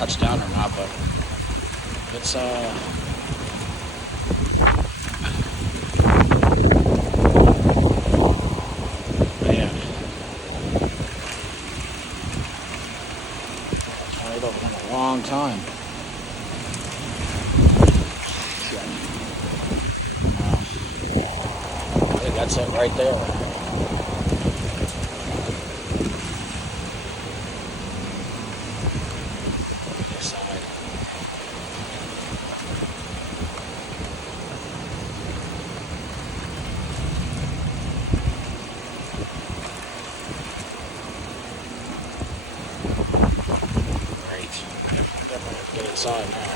touched down or not, but it's man, tornado in a long time. I think that's it right there. Great. Definitely have to get inside now.